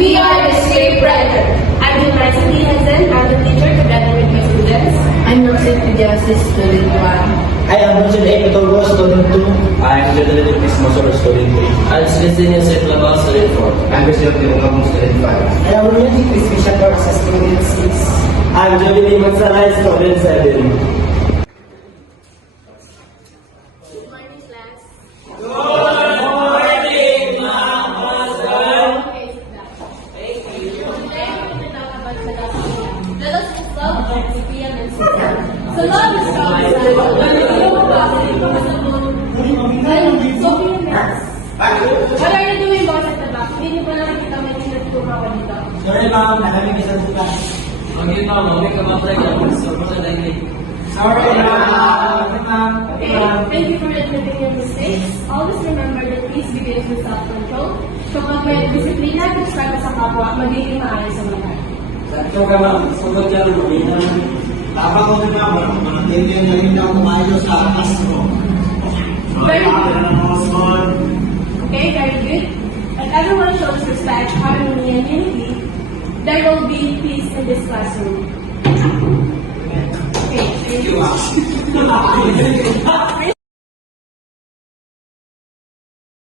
we are the Straight Brighter. I'm Liza Hansen. I'm the teacher together with my students. I'm Roxanne Pidiasis, student 1. I am Roger A. Patogo, student 2. I am Jonathan Ismosor, student 3. I'm Celestino St. Labal, student 4. I'm Bishop Limangabong, student 5. I am Roger Chris Bishop, student 6. I'm Joey Limon Salay, student 7. Good morning, class. Let us explore the PM and system. So love is strong. What are you doing, boss, at the back? Hindi pa nakikita may tinatulungan ka dito. Sorry ma'am, nakamit ka sa bukas. Okay, ma'am. Okay ka ma'am. So, sa daily. Sorry ma'am. Okay, thank you for admitting your mistakes. Always remember that peace begins with self-control. Kapag may disiplina at respeto sa kapwa, magiging maayos ang lahat. Sakto ka ma'am, sugod ka rin. Tama ko rin ma'am, manatili na rin ako kumayo sa classroom. Very good. Okay, very good. And everyone shows respect, harmony, and unity. There will be peace in this classroom. Okay, thank you.